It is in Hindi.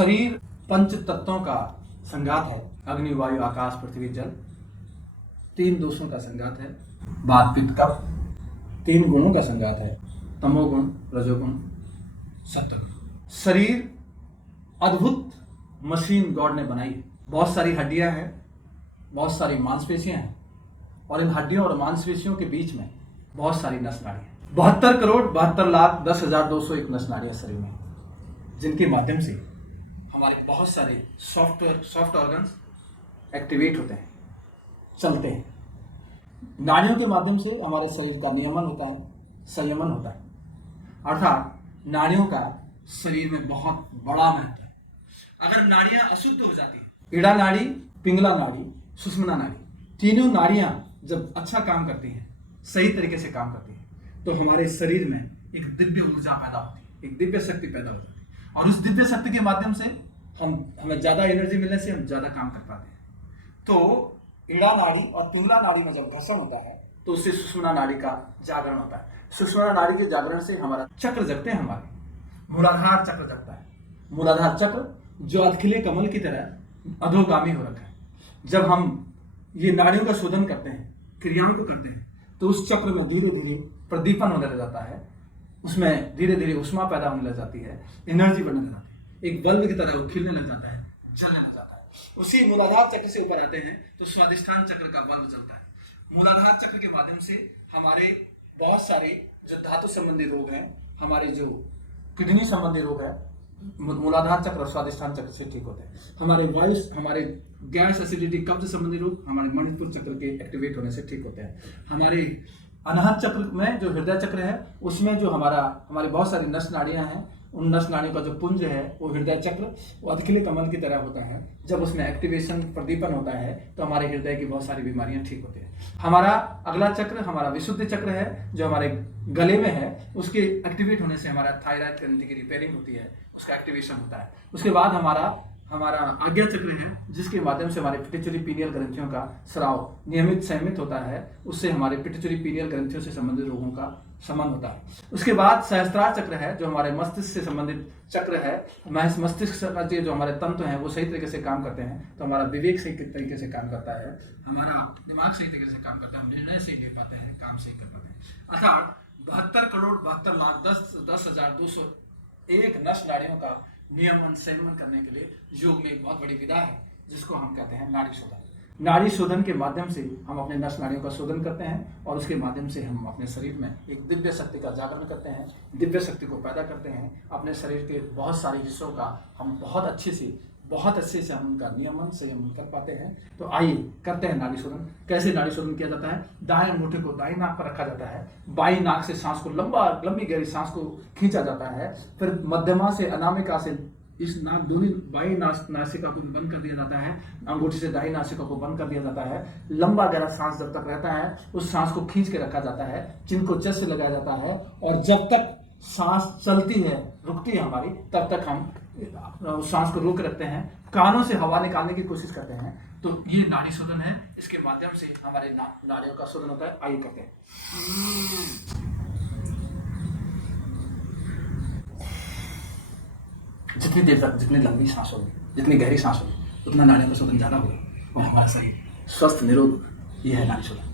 शरीर पंच तत्वों का संघात है। अग्नि, वायु, आकाश, पृथ्वी, जल। 3 दोषों का संघात है। वात, पित्त, कफ। 3 गुणों का संघात है। तमोगुण, रजोगुण, सत्वगुण। शरीर अद्भुत मशीन गॉड ने बनाई है। बहुत सारी हड्डियां हैं, बहुत सारी मांसपेशियां हैं, और इन हड्डियों और मांसपेशियों के बीच में बहुत सारी नस नाड़ियां। 72 करोड़ 72 लाख 10,201 नस नाड़ियां शरीर में, जिनके माध्यम से हमारे बहुत सारे सॉफ्ट ऑर्गन्स एक्टिवेट होते हैं, चलते हैं। नाड़ियों के माध्यम से हमारे शरीर का नियमन होता है, संयमन होता है। अर्थात नाड़ियों का शरीर में बहुत बड़ा महत्व है। अगर नाड़ियां अशुद्ध हो जाती है, ईड़ा नाड़ी, पिंगला नाड़ी, सुषुम्ना नाड़ी, तीनों नाड़ियां जब अच्छा काम करती हैं, सही तरीके से काम करती हैं, तो हमारे शरीर में एक दिव्य ऊर्जा पैदा होती है, एक दिव्य शक्ति पैदा हो जाती है, और उस दिव्य शक्ति के माध्यम से हमें ज्यादा एनर्जी मिलने से हम ज्यादा काम कर पाते हैं। तो ईड़ा नाड़ी और पिंगला नाड़ी में जब घर्षण होता है तो उससे सुषुम्ना नाड़ी का जागरण होता है। सुषुम्ना नाड़ी के जागरण से हमारा चक्र जगते हैं, हमारे मूलाधार चक्र जगता है। मूलाधार चक्र जो अधखिले कमल की तरह अधोगामी हो रखा है। जब हम ये नाड़ियों का शोधन करते हैं, क्रियाओं को करते हैं, तो उस चक्र में धीरे धीरे प्रदीपन होने लग जाता है, उसमें धीरे धीरे ऊष्मा पैदा होने लग जाती है, एनर्जी बढ़ने लग जाती है, एक बल्ब की तरह वो खिलने लग जाता है, जलने लग जाता है। उसी मूलाधार चक्र से ऊपर आते हैं तो स्वादिष्ठान चक्र का बल्ब जलता है। मूलाधार चक्र के माध्यम से हमारे बहुत सारे जो धातु संबंधी रोग हैं, हमारे जो किडनी संबंधी रोग है, मूलाधार चक्र और स्वादिष्ठान चक्र से ठीक होते हैं। हमारे गैस, एसिडिटी, कब्ज संबंधी रोग हमारे मणिपुर चक्र के एक्टिवेट होने से ठीक होते हैं। हमारे अनाहत चक्र में जो हृदय चक्र है, उसमें जो हमारी बहुत सारी नस नाड़ियां हैं, उन नस नाड़ियों का जो पुंज है वो हृदय चक्र, वो अधखिले कमल की तरह होता है। जब उसमें एक्टिवेशन, प्रदीपन होता है तो हमारे हृदय की बहुत सारी बीमारियां ठीक होती हैं। हमारा अगला चक्र हमारा विशुद्ध चक्र है, जो हमारे गले में है। उसके एक्टिवेट होने से हमारा थायराइड ग्रंथि की रिपेयरिंग होती है, उसका एक्टिवेशन होता है। उसके बाद हमारा आज्ञा चक्र है, जिसके माध्यम से हमारे पिट्यूटरी पीनियल ग्रंथियों का स्राव नियमित संयमित होता है। उससे हमारे पिट्यूटरी पीनियल ग्रंथियों से संबंधित रोगों का शमन होता है। उसके बाद सहस्त्रार चक्र है, जो हमारे मस्तिष्क से संबंधित चक्र है। मस्तिष्क का जो हमारे तंत्र हैं वो सही तरीके से काम करते हैं, तो हमारा विवेक सही तरीके से काम करता है, हमारा दिमाग सही तरीके से काम करता है, हम निर्णय सही ले पाते हैं, काम सही कर पाते हैं। अर्थात 72 करोड़ 72 लाख 10,201 नस नाड़ियों का नियमन संयमन करने के लिए योग में एक बहुत बड़ी विधा है, जिसको हम कहते हैं नाड़ी शोधन। नाड़ी शोधन के माध्यम से हम अपने नस नाड़ियों का शोधन करते हैं, और उसके माध्यम से हम अपने शरीर में एक दिव्य शक्ति का जागरण करते हैं, दिव्य शक्ति को पैदा करते हैं। अपने शरीर के बहुत सारे हिस्सों का हम बहुत अच्छे से हम उनका नियमन संयमन कर पाते हैं। तो आइए करते हैं नाड़ी शोधन। कैसे नाड़ी शोधन किया जाता है? दाएं अंगूठे को दाईं नाक पर रखा जाता है, बाईं नाक से सांस को लंबी गहरी सांस को खींचा जाता है, फिर मध्यमा से अनामिका से इस नाक दोनों बाईं नासिका को बंद कर दिया जाता है, अंगूठे से दाईं नासिका को बंद कर दिया जाता है। लंबा गहरा सांस जब तक रहता है उस सांस को खींच के रखा जाता है, चिन को चेस्ट से लगाया जाता है, और जब तक सांस चलती है, रुकती है हमारी, तब तक हम उस सांस को रोक रखते हैं, कानों से हवा निकालने की कोशिश करते हैं। तो ये नाड़ी शोधन है, इसके माध्यम से हमारे नाड़ियों का शोधन होता है। आइए करते हैं। जितनी देर तक, जितनी लंबी सांस होगी, जितनी गहरी सांस होगी, उतना नाड़ियों का शोधन ज्यादा होगा और हमारा शरीर स्वस्थ निरोग। यह है नाड़ी शोधन।